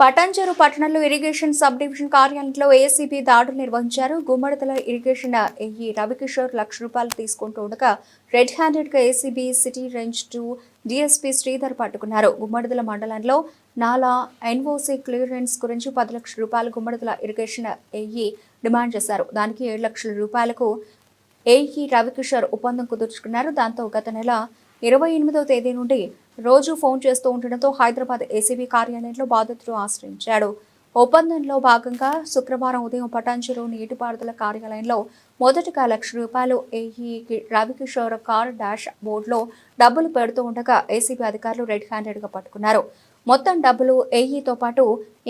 పటాన్చెరు పట్టణంలో irrigation sub division కార్యాలయంలో ACB దాడులు నిర్వహించారు. గుమ్మడిదల ఇరిగేషన్ ఏఈ రవికిషోర్ ₹1,00,000 తీసుకుంటూ ఉండగా రెడ్ హ్యాండెడ్ గా ACB city range 2 DSP Sridhar పట్టుకున్నారు. గుమ్మడిదల మండలంలో నాలా ఎన్ఓసీ క్లియరెన్స్ గురించి ₹10 లక్షల గుమ్మడిదల ఇరిగేషన్ ఏఈ డిమాండ్ చేశారు. దానికి ₹7 లక్షల ఏఈ రవికిషోర్ ఒప్పందం కుదుర్చుకున్నారు. దాంతో గత నెల 28వ తేదీ నుండి రోజు ఫోన్ చేస్తూ ఉండడంతో హైదరాబాద్ ఏసీబీ కార్యాలయంలో బాధితుడు ఆశ్రయించాడు. ఒప్పందంలో భాగంగా శుక్రవారం ఉదయం పటాన్చెరు నీటిపారుదల కార్యాలయంలో మొదటగా ₹1,00,000 ఏఈ రవికిషోర్ కార్ డాష్ బోర్డులో డబ్బులు పెడుతూ ఉండగా ఏసీబీ అధికారులు రెడ్ హ్యాండెడ్ గా పట్టుకున్నారు. మొత్తం డబ్బులు ఏఈతో పాటు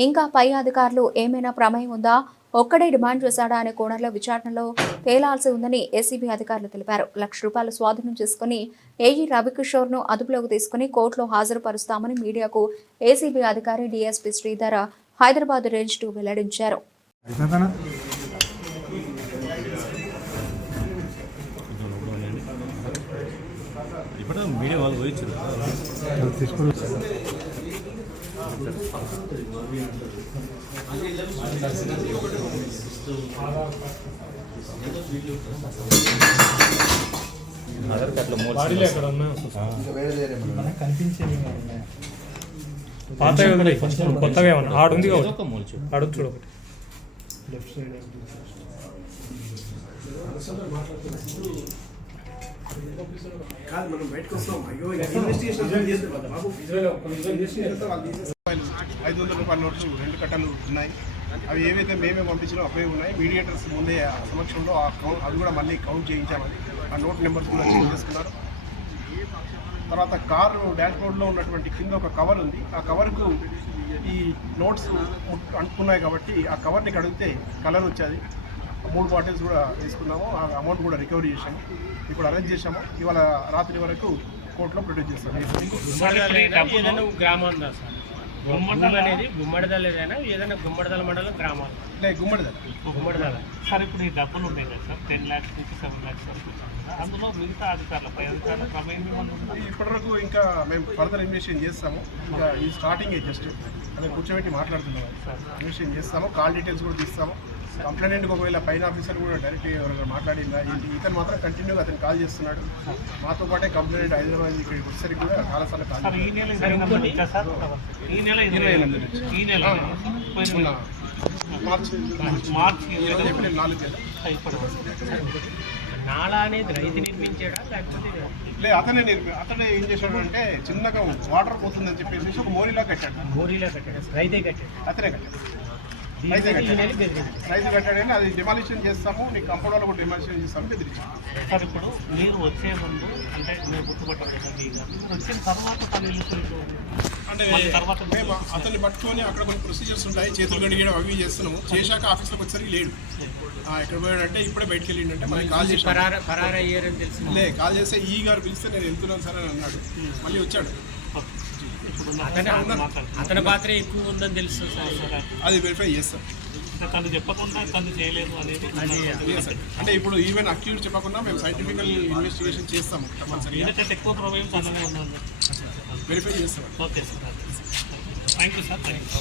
ఇంకా పై అధికారులు ఏమైనా ప్రమేయం ఉందా, ఒక్కడే డిమాండ్ చేశాడా అనే కోణంలో విచారణలో తేలాల్సి ఉందని ఏసీబీ అధికారులు తెలిపారు. ₹1,00,000 స్వాధీనం చేసుకుని ఏఈ రవికిషోర్ ను అదుపులోకి తీసుకుని కోర్టులో హాజరుపరుస్తామని మీడియాకు ఏసీబీ అధికారి డీఎస్పీ శ్రీధర్ హైదరాబాద్ రేంజ్ 2 వెల్లడించారు. ఆధార్ కార్డులో కొత్తగా ఏమన్నా ఆడుంది ఆడు చూడ ఒకటి లెఫ్ట్ సైడ్ ₹500 నోట్లు 2 కట్టలు ఉన్నాయి. అవి ఏవైతే మేమే పంపించినా అవే ఉన్నాయి. మీడియేటర్స్ ముందే సమక్షంలో అవి కూడా మళ్ళీ కౌంట్ చేయించామని ఆ నోట్ నెంబర్స్ కూడా చేంజ్ చేసుకున్నారు. తర్వాత కారు డాష్ బోర్డ్లో ఉన్నటువంటి కింద ఒక కవర్ ఉంది. ఆ కవర్కు ఈ నోట్స్ అంటున్నాయి కాబట్టి ఆ కవర్ని అడిగితే కలర్ వచ్చేది. 3 బాటిల్స్ కూడా తీసుకున్నాము. ఆ అమౌంట్ కూడా రికవరీ చేసాము. ఇప్పుడు అరేంజ్ చేసాము. ఇవాళ రాత్రి వరకు కోర్టులో ప్రొడ్యూస్ చేస్తాము. గుమ్మడిదల మండలం గ్రామాలు గుమ్మడిదల సార్. ఇప్పుడు ఈ డబ్బులు ఉన్నాయి కదా సార్, 10 lakhs నుంచి 7 lakhs వరకు. అందులో మిగతా అధికారులు పై అధికారుల ప్రమేయం ఇప్పటివరకు ఇంకా మేము ఫర్దర్ ఇన్వెస్టిగేషన్ చేస్తాము. ఇంకా ఈ స్టార్టింగ్ జస్ట్ అదే కూర్చోబెట్టి మాట్లాడుతున్నాము. ఇన్వెస్టిగేషన్ చేస్తాము. కాల్ డీటెయిల్స్ కూడా తీస్తాము. కంప్లైంట్కి ఒకవేళ పైన ఆఫీసర్ కూడా డైరెక్ట్ ఎవరైనా మాట్లాడిందా ఏంటి, ఇతను మాత్రం కంటిన్యూగా అతను కాల్ చేస్తున్నాడు. మాతో పాటే కంప్లైంట్ హైదరాబాద్ ఇక్కడికి వచ్చేసరికి కూడా చాలాసార్లు కాల్ మార్చి 4 నాలా అనేది రైతు నిర్మించాడా లేకపోతే అతనే ఏం చేశాడు అంటే చిన్నగా వాటర్ పోతుందని చెప్పేసి ఒక మోరీలా కట్టాడు. రైతే కట్టాడు. అతనే కట్టాడు. రైతు కట్టాడని అది డిమాలిషన్ చేస్తాము, నీకు కంపౌండర్ కూడా డిమాలిషన్ చేస్తాము బెదిరించాము. సార్ ఇప్పుడు మీరు వచ్చే ముందు అంటే మేము గుర్తుపట్టాలి వచ్చిన తర్వాత అంటే మేము అతన్ని పట్టుకొని అక్కడ కొన్ని ప్రొసీజర్స్ ఉంటాయి, చేతులు గడిగడం అవి చేస్తున్నాము. చేశాక ఆఫీస్లోకి వచ్చేసరికి లేడు. ఎక్కడ పోయాడంటే ఇప్పుడే బయటకు వెళ్ళిండంటే మళ్ళీ కాల్ చేసి పరారయ్యారని తెలిసి కాల్ చేస్తే ఈ గారు పిలిస్తే నేను వెళ్తున్నాను సార్ అని అన్నాడు. మళ్ళీ వచ్చాడు. అతని పాత్ర ఎక్కువ ఉందని తెలుస్తుంది సార్. అది వెరిఫై చేస్తాం. తను చెప్పకుండా తను చేయలేదు అనేది అంటే ఇప్పుడు ఈవెన్ అక్యూజ్ చెప్పకుండా మేము సైంటిఫికల్ ఇన్వెస్టిగేషన్ చేస్తాము. ఎక్కువ ప్రమేయం తననే ఉన్నాను వెరిఫై చేస్తాం. Okay sir, thank you sir.